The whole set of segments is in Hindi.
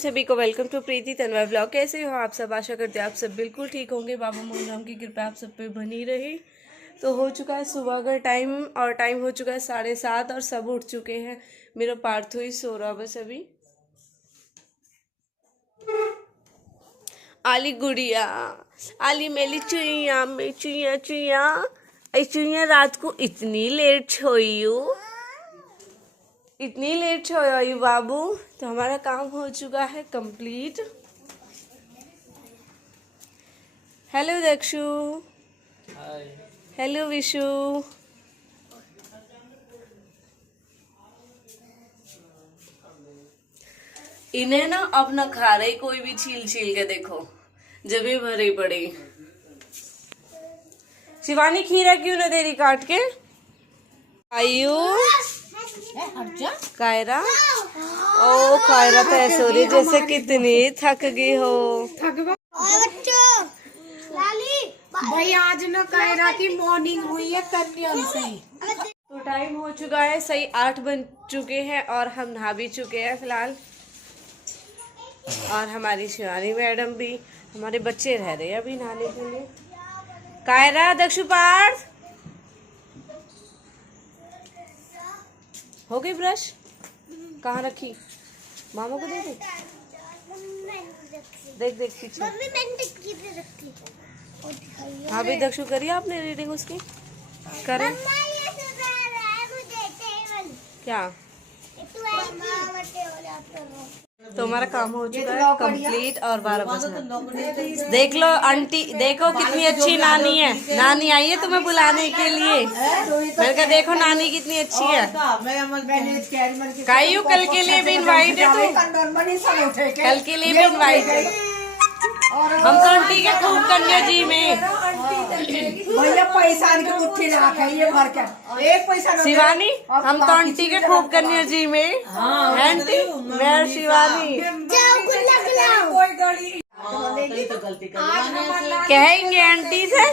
सभी को, वेलकम टू प्रीति तन्वा ब्लॉग। कैसे हो आप सब? आशा करते हैं आप सब बिल्कुल ठीक होंगे। बाबा मोहन की कृपा आप सब पे बनी रही। तो हो चुका है सुबह का टाइम और टाइम हो चुका है 7:30 और सब उठ चुके हैं। मेरा पार्थो ही सो रहा बस अभी। आली गुड़िया, आली मेली चुईया में चुईया चुईया। चुईया रात को इतनी लेट सोई हो, इतनी लेट सोई बाबू। तो हमारा काम हो चुका है complete. Hello Dakshu, hello Vishu. इन्हें ना अब न खा रही कोई भी छील छील के, देखो जबे भरी पड़ी। शिवानी खीरा क्यों न दे रही काट के? आयु कायरा, ओ कायरा तो ऐसे हो रही जैसे कितनी थक गई हो। भाई आज ना कायरा की मॉर्निंग हुई है कन्या से। तो टाइम हो चुका है सही 8 बज चुके हैं और हम नहा भी चुके हैं फिलहाल। और हमारी शिवानी मैडम भी, हमारे बच्चे रह रहे हैं अभी नहाने के लिए। कायरा, दक्षु पार्थ हो गई ब्रश? कहाँ रखी? मामा को दे दे। देख देख पीछे। हाँ भी दक्षु करी आपने रीडिंग उसकी? करें क्या? तो हमारा काम हो चुका है कंप्लीट और 12 बजे। देख लो आंटी, देखो कितनी अच्छी नानी है। नानी आई है तुम्हें बुलाने के लिए। मैंने कहा देखो नानी कितनी अच्छी है। कायू कल के लिए भी इनवाइट है तू, कल के लिए भी इनवाइट है। हम तो आंटी के खूब कन्या जी में भैया पैसा ये भर के एक पैसा शिवानी, हम तो आंटी के खूब कन्या जी में आंटी मैं शिवानी कहेंगे आंटी से।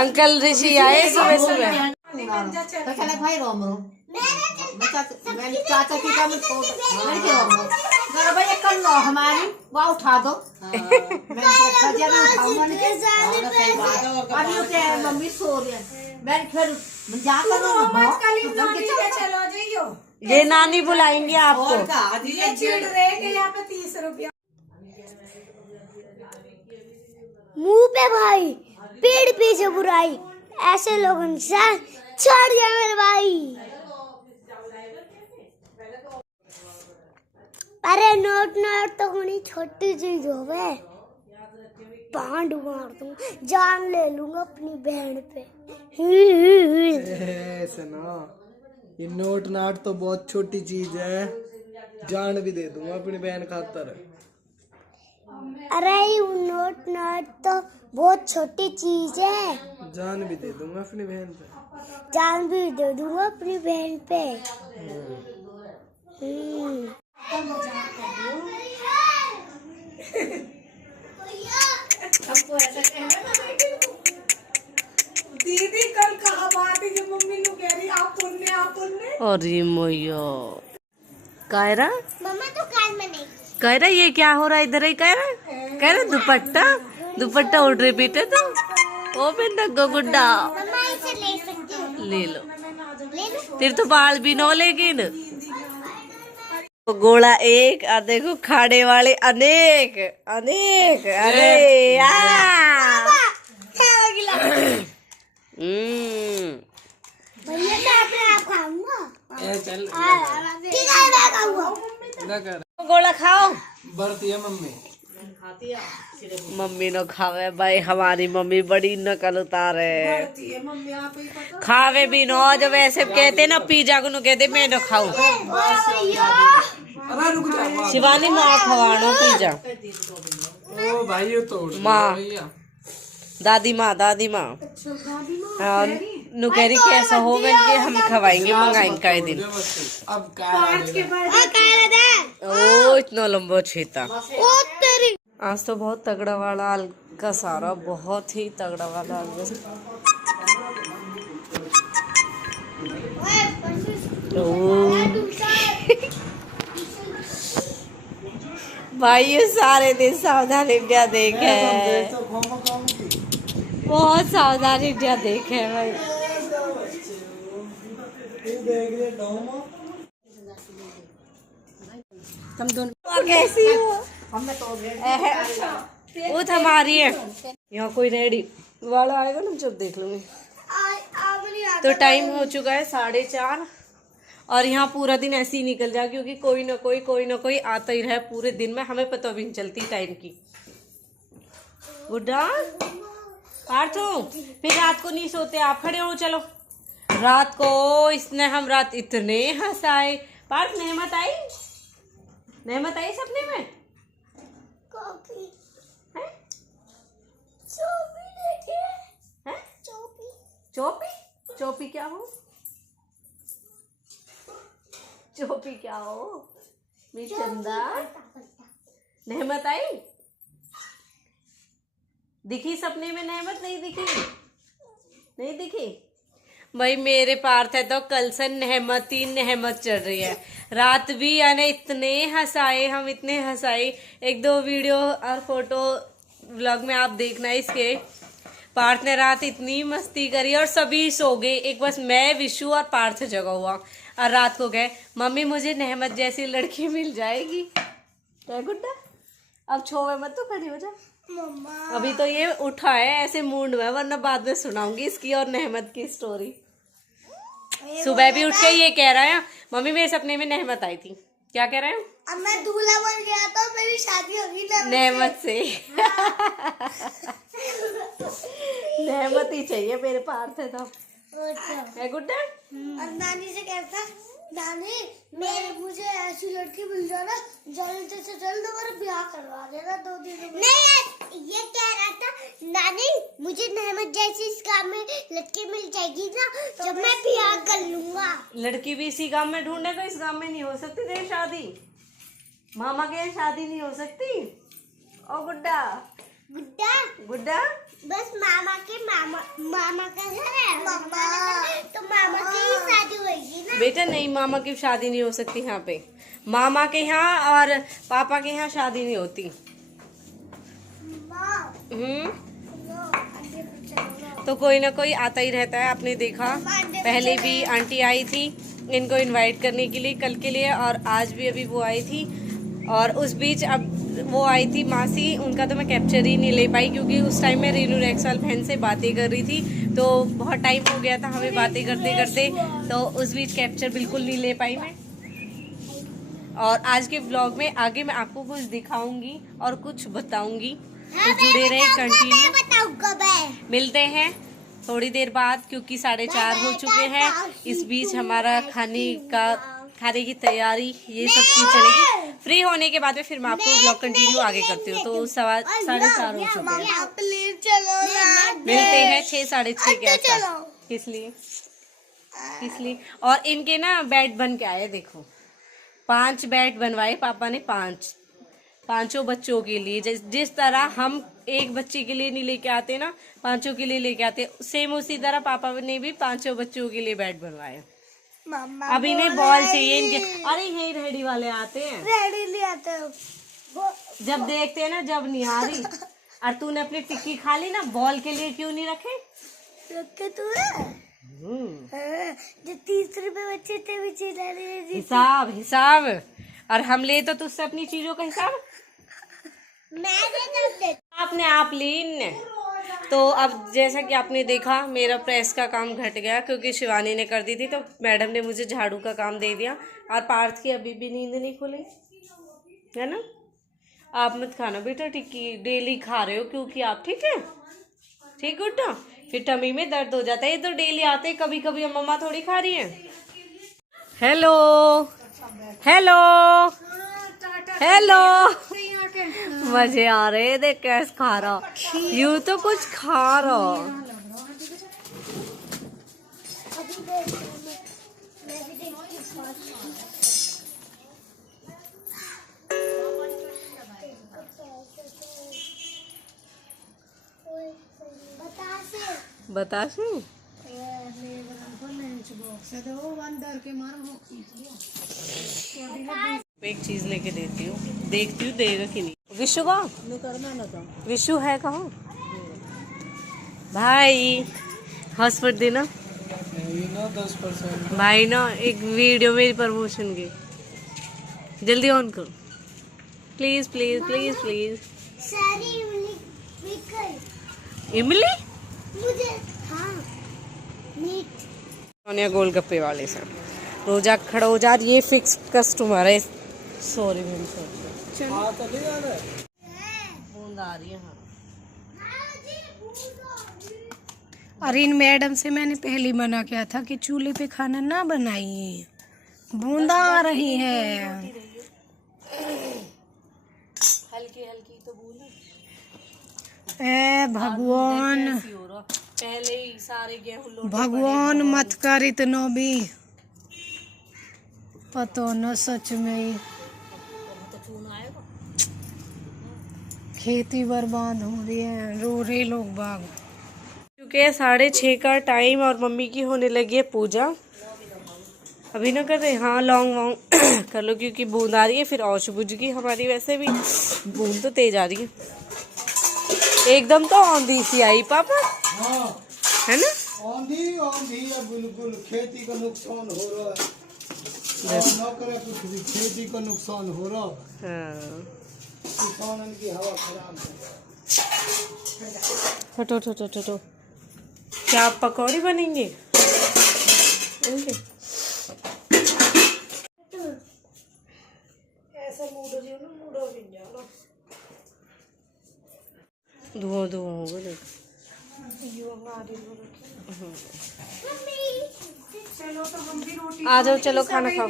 अंकल ऋषि आए सुबह सुबह। भाई रोम चाचा की कम भैया कर लो हमारी वहाँ उठा दो। मम्मी सो रही है, मैं फिर जाकर ये नानी बुलाएंगे आपको। यहाँ पे 30 रुपया मुंह पे भाई, पीठ पीछे बुराई, ऐसे लोगों से छोड़ जा मेरे भाई। अरे नोट नोट तो होनी छोटी चीज हो गए, पांड मार दूं, जान ले लूंगा अपनी बहन पे। ऐसे ना, ये नोट नाट तो बहुत छोटी चीज है, जान भी दे दूंगा अपनी बहन खातर। अरे ये नोट नाट तो बहुत छोटी चीज है, जान भी दे दूंगा अपनी बहन पे। जान भी दे दूंगा अपनी बहन पे। दीदी कल कहा बात है कि मम्मी नु कह रही आप पुण्य। अरे मैया कायरा, मम्मा तो कान में नहीं। कायरा ये क्या हो रहा है इधर? ही कायरा, कायरा दुपट्टा दुपट्टा उड़ रही बेटे तो। ओ बेटा गुड्डा मम्मा इसे ले सकती हूँ? ले लो, ले लो। तेरे तो बाल भी नो। लेकिन गोला एक और देखो खाड़े वाले अनेक अनेक। अरे भैया मैं आप खाऊंगा। चल ठीक है मैं खाऊंगा। गोला खाओ। बढ़ती है मम्मी। मम्मी न खावे भाई, हमारी मम्मी बड़ी नकल उतारे। खावे भी नो, जब ऐसे कहते ना पिज्जा को नु कहते मैं न खाऊं। शिवानी माँ खवानो पिज्जा। ओ भाई ये तो माँ, दादी माँ, दादी माँ नु कह रही कि ऐसा हो गया कि हम खवाएंगे, मंगाएंगे कई दिन। अब ओ इतना लंबा छीता। आज तो बहुत तगड़ा वाला का सारा, बहुत ही तगड़ा वाला। भाई ये सारे दिन सावधान इंडिया देखे है, बहुत सावधान इंडिया देखे है भाई। तुम दोनों कैसी हो? वो तो हमारी है। यहाँ कोई रेडी वाला आएगा ना जब देख लूंगी। तो टाइम हो चुका है 4:30 और यहाँ पूरा दिन ऐसे ही निकल जाए क्योंकि कोई ना कोई आता ही रहे पूरे दिन में, हमें पता भी नहीं चलती टाइम की। गुड्डा पार्थो, फिर रात को नहीं सोते आप, खड़े हो चलो। रात को इसने हम रात इतने हंसाए। पार्थ नेमत आई सपने में? कॉफी हैं? चोपी देखे हैं? चोपी चोपी क्या हो? चोपी क्या हो? मेरी चंदा नेमत आई? दिखी सपने में नेमत? नहीं दिखी भाई। मेरे पार्थ है तो कल से नेहमत चल रही है। रात भी यानी इतने हंसाए हम, इतने हंसाए। 1-2 वीडियो और फोटो व्लॉग में आप देखना इसके। पार्थ ने रात इतनी मस्ती करी और सभी सो गए, एक बस मैं, विशु और पार्थ जगा हुआ। और रात को गए मम्मी मुझे नेहमत जैसी लड़की मिल जाएगी। क्या गुड्डा अब छोवे मत, तो खड़ी हो जा। मम्मा अभी तो ये उठा है ऐसे मूड में, वरना बाद में सुनाऊंगी इसकी और नेहमत की स्टोरी। सुबह भी उठ के ये कह रहा है मम्मी मेरे सपने में नेहमत आई थी। क्या कह रहे हैं? अब मैं दूल्हा बन गया तो मेरी शादी होगी नेहमत से। नेहमत ही चाहिए मेरे पार्थ है तो। है गुड्डा? और नानी से कहता, नानी मुझे ऐसी लड़की मिल जाना, जल्द से जल्द मेरा ब्याह करवा देना 2 दिन में। नहीं ये कह रहा था, नानी मुझे नेहमत जैसी इस गाँव में लड़की मिल जाएगी ना जब मैं ब्याह कर लूंगा। लड़की भी इसी गांव में ढूंढने को, इस गांव में नहीं हो सकती तेरी शादी। मामा के यहाँ शादी नहीं हो सकती। ओ गुड्डा बस मामा का घर है, तो मामा की ही शादी होगी ना। बेटा नहीं, मामा की शादी नहीं हो सकती यहाँ पे। मामा के यहाँ और पापा के यहाँ शादी नहीं होती। तो कोई ना कोई आता ही रहता है। आपने देखा पहले भी आंटी आई थी इनको इनवाइट करने के लिए कल के लिए, और आज भी अभी वो आई थी। और उस बीच अब वो आई थी मासी, उनका तो मैं कैप्चर ही नहीं ले पाई क्योंकि उस टाइम मैं रीनू रेक्सल बहन से बातें कर रही थी, तो बहुत टाइम हो गया था हमें बातें करते करते, तो उस बीच कैप्चर बिल्कुल नहीं ले पाई मैं। और आज के व्लॉग में आगे मैं आपको कुछ दिखाऊंगी और कुछ बताऊंगी, तो जुड़े रहे कंटिन्यू। मिलते हैं थोड़ी देर बाद क्योंकि 4:30 हो चुके हैं। इस बीच हमारा खाने की तैयारी ये सब चीज चलेगी। फ्री होने के बाद में फिर मैं आपको व्लॉग कंटिन्यू आगे करती हूँ। तो 4:30 हो चुके हैं। मिलते हैं 6-6:30 के आसपास। किस लिए? और इनके ना बेड बन के आए, देखो 5 बेड बनवाए पापा ने, 5 बच्चों के लिए। जिस तरह हम एक बच्चे के लिए नहीं लेके आते ना, 5 के लिए लेके आते, सेम उसी तरह पापा ने भी 5 बच्चों के लिए बेड बनवाए। अब इन्हें बॉल चाहिए इनके। अरे यही रेडी वाले आते हैं, रेडी ले आते हो जब देखते हैं ना, जब नहीं आ रही। और तूने अपनी टिक्की खा ली ना, बॉल के लिए क्यों नहीं रखे? रखे तू जो 30 रुपए बच्चे थे वो चिल्ला रहे थे। हिसाब। और हम ले तो तुझसे अपनी चीजों का हिसाब आपने आप ली। तो अब जैसा कि आपने देखा मेरा प्रेस का काम घट गया क्योंकि शिवानी ने कर दी थी, तो मैडम ने मुझे झाड़ू का काम दे दिया। और पार्थ की अभी भी नींद नहीं खुली है ना। आप मत खाना बेटा टिक्की, डेली खा रहे हो क्योंकि आप ठीक है, ठीक उठा, फिर टमी में दर्द हो जाता है। ये तो डेली आते हैं, कभी कभी मम्मा थोड़ी खा रही है। हेलो मजे आ रहे, देख कैसे खा रहा, यूं तो कुछ खा रहा। बताशे एक चीज लेके देती हूँ, देखती हूँ देगा कि नहीं। विशु का विशु है कहाँ भाई? हॉस्पिटल देना 10%। भाई ना, एक वीडियो मेरी प्रमोशन की, जल्दी ऑन करो प्लीज प्लीज प्लीज प्लीज। सारी इमली इमली मुझे हाँ मीट सोनिया गोलगप्पे वाले से रोजा खड़ा हो जा, ये फिक्स कस्टमर है। Sorry ma'am sorry. हाँ तो नहीं आ रहा है। बूंद आ रही है। हाँ और इन मैडम से मैंने पहले ही मना किया था कि चूल्हे पे खाना ना बनाइए, बूंदा आ रही है। हल्की हल्की तो बूंद ए भगवान, हो रहा, पहले ही सारे गेहूं लोटे भगवान मत कर इतना भी, पता न सच में ही खेती बर्बाद हो रही है, रो रहे लोग बाग। क्योंकि 6:30 का टाइम और मम्मी की होने लगी है पूजा। अभी ना कर रहे, हाँ लॉन्ग वॉन्ग कर लो क्योंकि बूंद आ रही है, फिर औच बुझ गई हमारी। वैसे भी बूंद तो तेज आ रही है, एकदम तो आंधी सी आई पापा, हाँ है ना? आंधी आंधी है बिल्कुल। खेती का नुकसान हो रहा है, ना करे कुछ भी, खेती का नुकसान हो रहा है। हाँ किसानन की हवा खराब है। छोटो छोटो छोटो, क्या आप पकौड़ी बनेंगे उनके? धुआं धुआं होगा देख। आ जाओ चलो खाना खाओ।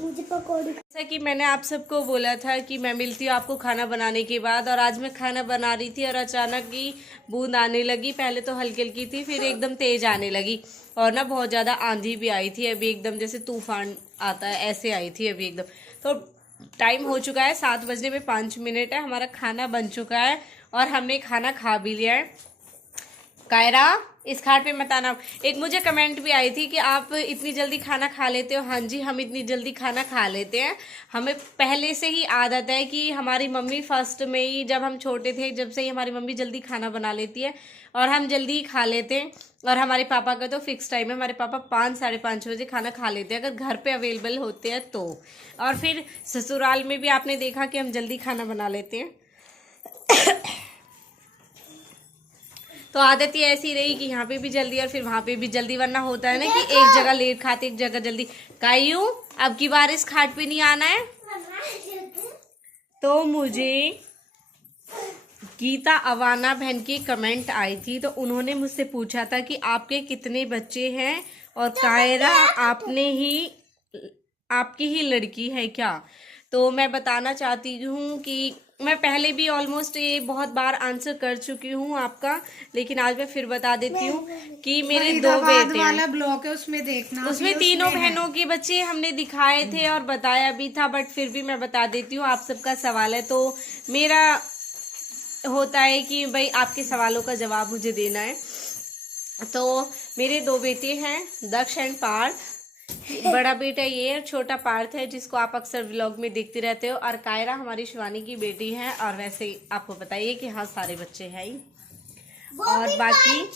मुझे पकौड़ी जैसा कि मैंने आप सबको बोला था कि मैं मिलती हूँ आपको खाना बनाने के बाद, और आज मैं खाना बना रही थी और अचानक ही बूंद आने लगी। पहले तो हल्की हल्की थी, फिर एकदम तेज आने लगी, और ना बहुत ज़्यादा आंधी भी आई थी। अभी एकदम जैसे तूफान आता है ऐसे आई थी अभी एकदम। तो टाइम हो चुका है 7 बजने में 5 मिनट है, हमारा खाना बन चुका है और हमने खाना खा भी लिया है। कायरा इस खाट पे मत आना। एक मुझे कमेंट भी आई थी कि आप इतनी जल्दी खाना खा लेते हो। हाँ जी, हम इतनी जल्दी खाना खा लेते हैं। हमें पहले से ही आदत है कि हमारी मम्मी फर्स्ट में ही, जब हम छोटे थे, जब से ही हमारी मम्मी जल्दी खाना बना लेती है और हम जल्दी ही खा लेते हैं। और हमारे पापा का तो फिक्स टाइम है, हमारे पापा 5 साढ़े 5 बजे खाना खा लेते हैं अगर घर पे अवेलेबल होते हैं तो। और फिर ससुराल में भी आपने देखा कि हम जल्दी खाना बना लेते हैं। तो आदत ही ऐसी रही कि यहाँ पे भी जल्दी और फिर वहां पे भी जल्दी, वरना होता है ना कि एक जगह लेट खाते एक जगह जल्दी। कायू अब की बार इस खाट पे नहीं आना है। तो मुझे गीता अवाना बहन की कमेंट आई थी, तो उन्होंने मुझसे पूछा था कि आपके कितने बच्चे हैं, और कायरा आपकी ही लड़की है क्या? तो मैं बताना चाहती हूँ कि मैं पहले भी ऑलमोस्ट ये बहुत बार आंसर कर चुकी हूँ आपका, लेकिन आज मैं फिर बता देती हूँ कि मेरे 2 बेटे वाला हैं। ब्लॉक है, उसमें देखना, उसमें तीनों बहनों के बच्चे हमने दिखाए थे और बताया भी था, बट फिर भी मैं बता देती हूँ। आप सबका सवाल है तो मेरा होता है कि भाई आपके सवालों का जवाब मुझे देना है। तो मेरे 2 बेटे हैं, दक्ष एंड पार्थ। बड़ा बेटा ये और छोटा पार्थ है, जिसको आप अक्सर व्लॉग में देखते रहते हो। और कायरा हमारी शिवानी की बेटी है। और वैसे आपको बताइए कि हाँ सारे बच्चे हैं ही। और बाकी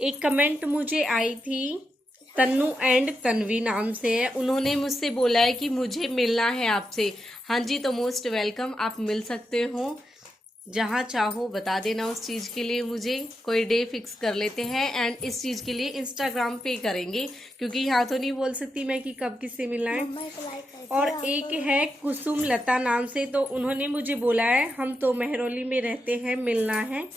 एक कमेंट मुझे आई थी, तन्नू एंड तन्वी नाम से है। उन्होंने मुझसे बोला है कि मुझे मिलना है आपसे। हाँ जी, तो मोस्ट वेलकम, आप मिल सकते हो जहाँ चाहो, बता देना उस चीज़ के लिए। मुझे कोई डे फिक्स कर लेते हैं एंड इस चीज़ के लिए इंस्टाग्राम पे करेंगे, क्योंकि यहाँ तो नहीं बोल सकती मैं कि कब किससे मिलना है। और एक है कुसुम लता नाम से, तो उन्होंने मुझे बोला है, हम तो मेहरौली में रहते हैं, मिलना है,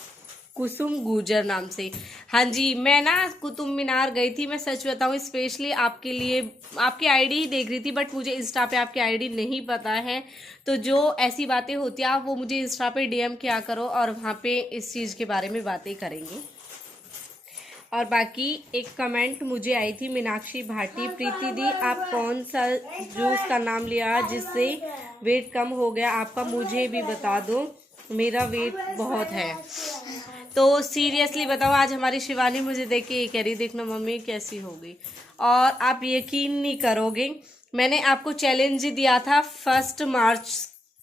कुसुम गुजर नाम से। हाँ जी, मैं ना कुतुब मीनार गई थी, मैं सच बताऊं स्पेशली आपके लिए। आपकी आईडी ही देख रही थी, बट मुझे इंस्टा पे आपकी आईडी नहीं पता है। तो जो ऐसी बातें होती हैं आप वो मुझे इंस्टा पे डीएम किया करो, और वहाँ पे इस चीज़ के बारे में बातें करेंगे। और बाकी एक कमेंट मुझे आई थी मीनाक्षी भाटी, प्रीति दी आप कौन सा जूस का नाम लिया जिससे वेट कम हो गया आपका, मुझे भी बता दो, मेरा वेट बहुत है। तो सीरियसली बताओ, आज हमारी शिवानी मुझे देख के ये कह रही, देखना मम्मी कैसी हो गई। और आप यकीन नहीं करोगे, मैंने आपको चैलेंज दिया था 1 मार्च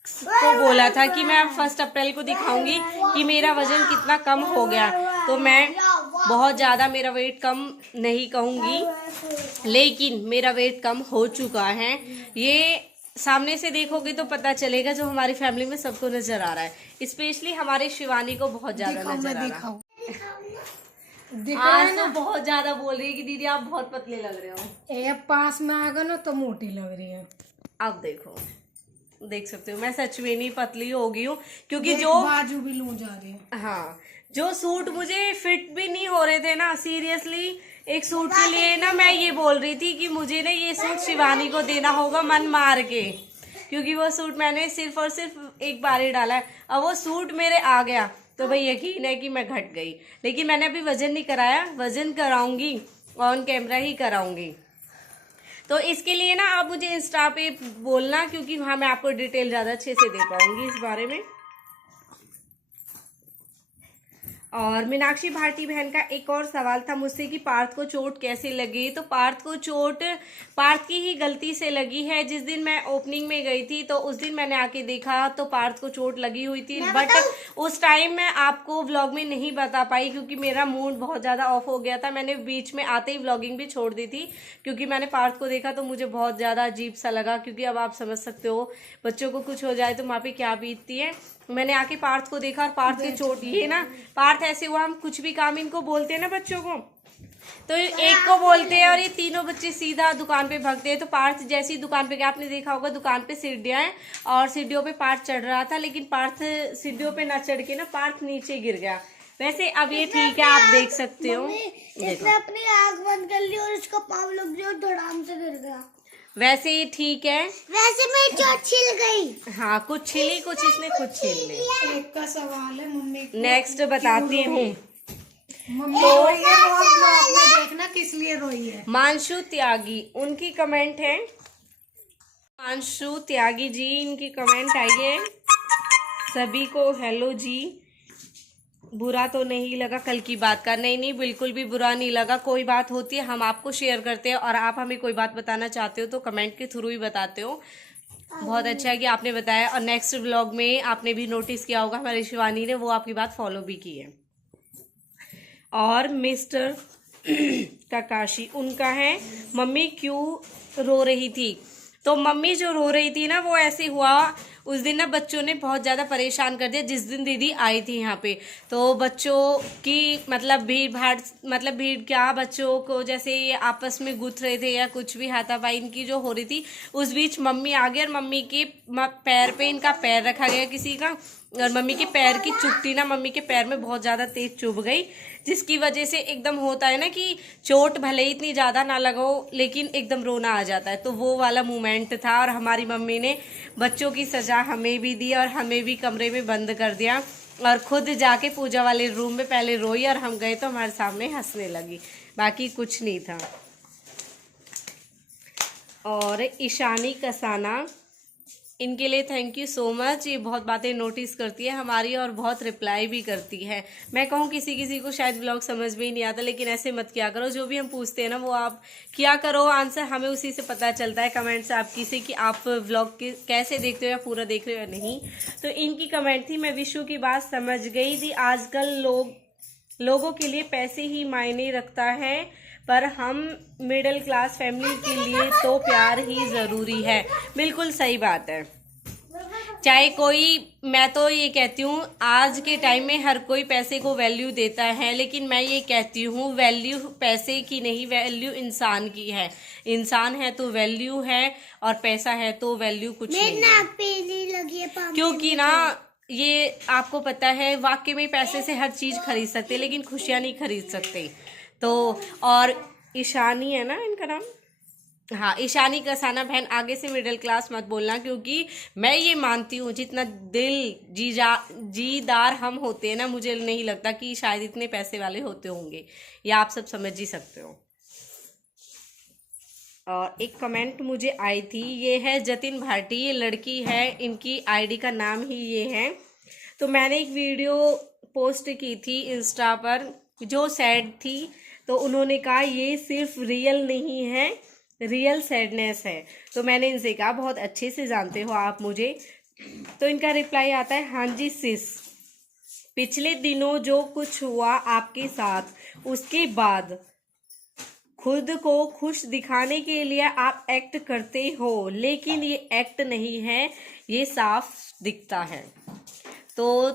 को, बोला था कि मैं 1 अप्रैल को दिखाऊंगी कि मेरा वजन कितना कम हो गया। तो मैं बहुत ज़्यादा मेरा वेट कम नहीं कहूँगी, लेकिन मेरा वेट कम हो चुका है। ये सामने से देखोगे तो पता चलेगा, जो हमारी फैमिली में सबको नजर आ रहा है, स्पेशली हमारे शिवानी को बहुत ज्यादा नजर आ रहा है। आज तो बहुत ज्यादा बोल रही है कि दीदी आप बहुत पतले लग रहे हो। ये पास में आ गए ना तो मोटी लग रही है। अब देखो, देख सकते हो मैं सच में नहीं पतली हो गई हूँ, क्योंकि जो बाजू भी लू जा रही है। हाँ, जो सूट मुझे फिट भी नहीं हो रहे थे ना, सीरियसली एक सूट के लिए ना मैं ये बोल रही थी कि मुझे ना ये सूट शिवानी को देना होगा मन मार के, क्योंकि वो सूट मैंने सिर्फ और सिर्फ एक बार ही डाला है। अब वो सूट मेरे आ गया तो भाई यकीन है कि मैं घट गई। लेकिन मैंने अभी वजन नहीं कराया, वजन कराऊंगी, ऑन कैमरा ही कराऊंगी। तो इसके लिए ना आप मुझे इंस्टा पे बोलना, क्योंकि वहाँ मैं आपको डिटेल ज़्यादा अच्छे से दे पाऊंगी इस बारे में। और मीनाक्षी भारती बहन का एक और सवाल था मुझसे कि पार्थ को चोट कैसे लगी। तो पार्थ को चोट पार्थ की ही गलती से लगी है। जिस दिन मैं ओपनिंग में गई थी तो उस दिन मैंने आके देखा तो पार्थ को चोट लगी हुई थी, बट उस टाइम मैं आपको व्लॉग में नहीं बता पाई क्योंकि मेरा मूड बहुत ज़्यादा ऑफ हो गया था। मैंने बीच में आते ही व्लॉगिंग भी छोड़ दी थी, क्योंकि मैंने पार्थ को देखा तो मुझे बहुत ज़्यादा अजीब सा लगा। क्योंकि अब आप समझ सकते हो बच्चों को कुछ हो जाए तो वहाँ पे क्या बीतती है। मैंने आके पार्थ को देखा और पार्थ की चोट, ये ना पार्थ ऐसे हुआ, हम कुछ भी काम इनको बोलते हैं ना बच्चों को, तो एक को बोलते हैं और ये तीनों बच्चे सीधा दुकान पे भागते हैं। तो पार्थ जैसी दुकान पे गया, आपने देखा होगा दुकान पे सीढ़ियां हैं और सीढ़ियों पे पार्थ चढ़ रहा था, लेकिन पार्थ सीढ़ियों पे ना चढ़ के ना पार्थ नीचे गिर गया। वैसे अब ये ठीक है, आप देख सकते हो। इसने अपनी आँख बंद कर ली और इसका पाँव लग गया और धड़ाम से गिर गया। वैसे ये ठीक है। वैसे मेरी चोट छिल गई। हाँ, कुछ छिली, कुछ इसने खुद छील ली। एक का सवाल है मम्मी को, नेक्स्ट बताती हूँ। मम्मी रोई है, रोज ब्लॉग में देखना किस लिए रोई है। मानसू त्यागी, उनकी कमेंट है, मानसू त्यागी जी, इनकी कमेंट आई है, सभी को हेलो जी, बुरा तो नहीं लगा कल की बात का? नहीं नहीं, बिल्कुल भी बुरा नहीं लगा। कोई बात होती है हम आपको शेयर करते हैं और आप हमें कोई बात बताना चाहते हो तो कमेंट के थ्रू ही बताते हो। बहुत अच्छा है कि आपने बताया। और नेक्स्ट व्लॉग में आपने भी नोटिस किया होगा हमारी शिवानी ने वो आपकी बात फॉलो भी की है। और मिस्टर काकाशी, उनका है मम्मी क्यों रो रही थी। तो मम्मी जो रो रही थी ना, वो ऐसे हुआ उस दिन ना बच्चों ने बहुत ज़्यादा परेशान कर दिया। जिस दिन दीदी आई थी यहाँ पे तो बच्चों की मतलब भीड़ भाड़, मतलब भीड़ क्या, बच्चों को जैसे ये आपस में गुथ रहे थे या कुछ भी हाथापाई इनकी जो हो रही थी, उस बीच मम्मी आ गई और मम्मी के पैर पे इनका पैर रखा गया किसी का, और मम्मी के पैर की चुभती ना मम्मी के पैर में बहुत ज़्यादा तेज चुभ गई, जिसकी वजह से एकदम होता है ना कि चोट भले ही इतनी ज़्यादा ना लगाओ लेकिन एकदम रोना आ जाता है। तो वो वाला मोमेंट था और हमारी मम्मी ने बच्चों की सजा हमें भी दी और हमें भी कमरे में बंद कर दिया और खुद जाके पूजा वाले रूम में पहले रोई और हम गए तो हमारे सामने हंसने लगी, बाकी कुछ नहीं था। और ईशानी कसाना, इनके लिए थैंक यू सो मच। ये बहुत बातें नोटिस करती है हमारी और बहुत रिप्लाई भी करती है। मैं कहूँ किसी किसी को शायद व्लॉग समझ में ही नहीं आता, लेकिन ऐसे मत किया करो। जो भी हम पूछते हैं ना वो आप किया करो आंसर, हमें उसी से पता चलता है कमेंट से आपकी से कि आप व्लॉग कैसे देखते हो या पूरा देख रहे हो या नहीं। तो इनकी कमेंट थी, मैं विशु की बात समझ गई थी। आजकल लोगों के लिए पैसे ही मायने रखता है, पर हम मिडिल क्लास फैमिली के लिए तो प्यार ही ज़रूरी है। बिल्कुल सही बात है। चाहे कोई, मैं तो ये कहती हूँ आज के टाइम में हर कोई पैसे को वैल्यू देता है, लेकिन मैं ये कहती हूँ वैल्यू पैसे की नहीं, वैल्यू इंसान की है। इंसान है तो वैल्यू है और पैसा है तो वैल्यू कुछ नहीं है। क्योंकि ना ये आपको पता है वाकई में पैसे से हर चीज़ खरीद सकते, लेकिन खुशियाँ नहीं खरीद सकते। तो और ईशानी है ना इनका नाम, हाँ ईशानी कसाना बहन, आगे से मिडिल क्लास मत बोलना, क्योंकि मैं ये मानती हूँ जितना दिल जीदार हम होते हैं ना, मुझे नहीं लगता कि शायद इतने पैसे वाले होते होंगे। या आप सब समझ ही सकते हो। और एक कमेंट मुझे आई थी, ये है जतिन भाटी, ये लड़की है, इनकी आईडी का नाम ही ये है। तो मैंने एक वीडियो पोस्ट की थी इंस्टा पर जो सैड थी, तो उन्होंने कहा ये सिर्फ रियल नहीं है, रियल सैडनेस है। तो मैंने इनसे कहा बहुत अच्छे से जानते हो आप मुझे। तो इनका रिप्लाई आता है, हाँ जी सिस, पिछले दिनों जो कुछ हुआ आपके साथ, उसके बाद खुद को खुश दिखाने के लिए आप एक्ट करते हो, लेकिन ये एक्ट नहीं है, ये साफ दिखता है। तो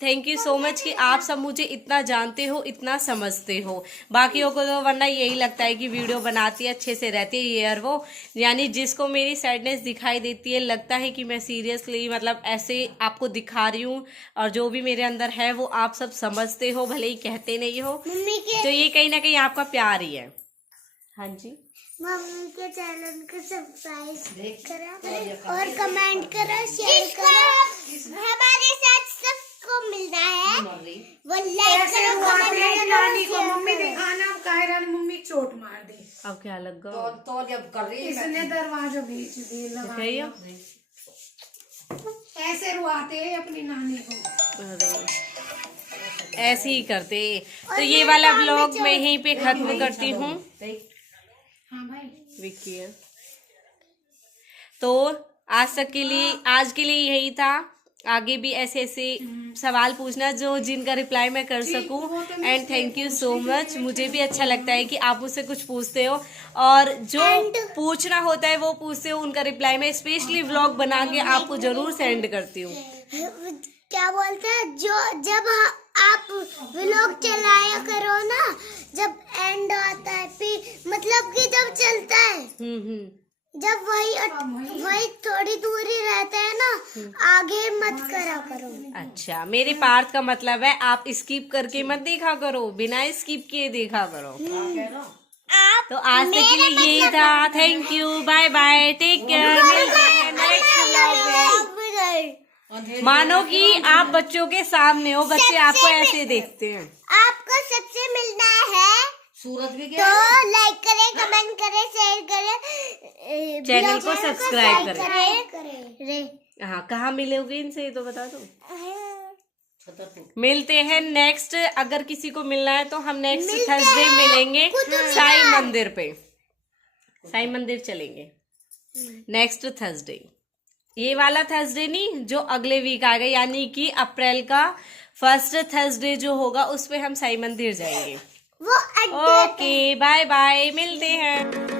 थैंक यू सो मच कि आप सब मुझे इतना जानते हो, इतना समझते हो। बाकियों को तो वरना यही लगता है कि वीडियो बनाती है, अच्छे से रहती है, ये और वो, यानी जिसको मेरी सैडनेस दिखाई देती है लगता है कि मैं सीरियसली मतलब ऐसे आपको दिखा रही हूँ, और जो भी मेरे अंदर है वो आप सब समझते हो, भले ही कहते नहीं हो। तो ये कहीं ना कहीं आपका प्यार ही है। हाँ जी, मम्मी के चैनल को सब्सक्राइब करो और कमेंट करो, शेयर करो। हमारे साथ सबको मिलना है, वो लाइक करो, कमेंट नानी को करो, मम्मी दिखाना, कायरा ने मम्मी चोट मार दी, अब क्या लग गया? तो जब कर रही इसने दरवाजा बेच दिए लगा दिखाइए। ऐसे रुआते हैं अपनी नानी को। अरे ऐसे ही करते। तो ये वाला ब्लॉग मैं यहीं पे खत्म करती हूँ। हाँ भाई, विक्की है। तो आज तक के लिए, आज के लिए यही था। आगे भी ऐसे ऐसे सवाल पूछना जो जिनका रिप्लाई मैं कर सकूं। And thank you so much. मुझे भी अच्छा लगता है कि आप मुझसे कुछ पूछते हो, और जो पूछना होता है वो पूछते हो, उनका रिप्लाई मैं स्पेशली व्लॉग बना के आपको जरूर सेंड करती हूँ। क्या बोलते हैं, जो जब आप व्लॉग चलाया करो ना, जब एंड आता है फिर मतलब कि जब चलता है, जब वही थोड़ी दूरी रहता है ना, आगे मत करा करो। अच्छा, मेरे पार्ट का मतलब है आप स्किप करके मत देखा करो, बिना स्किप किए देखा करो। तो आज तक के लिए यही था। Thank you, bye bye, take care. मिलते हैं नेक्स्ट व्लॉग में। मानो कि आप बच्चों के सामने हो, बच्चे आपको ऐसे देखते हैं। आपको सबसे मिलना है, सूरज भी तो लाइक करें, कमेंट करें, शेयर करें, चैनल को सब्सक्राइब करें। हाँ, कहाँ मिलोगे इनसे ये तो बता दो। मिलते हैं नेक्स्ट, अगर किसी को मिलना है तो हम नेक्स्ट थर्सडे मिलेंगे साई मंदिर पे। साई मंदिर चलेंगे नेक्स्ट थर्सडे। ये वाला थर्सडे नहीं, जो अगले वीक आएगा, यानी कि अप्रैल का फर्स्ट थर्सडे जो होगा उस पे हम साई मंदिर जाएंगे। वो ओके, बाय बाय, मिलते हैं।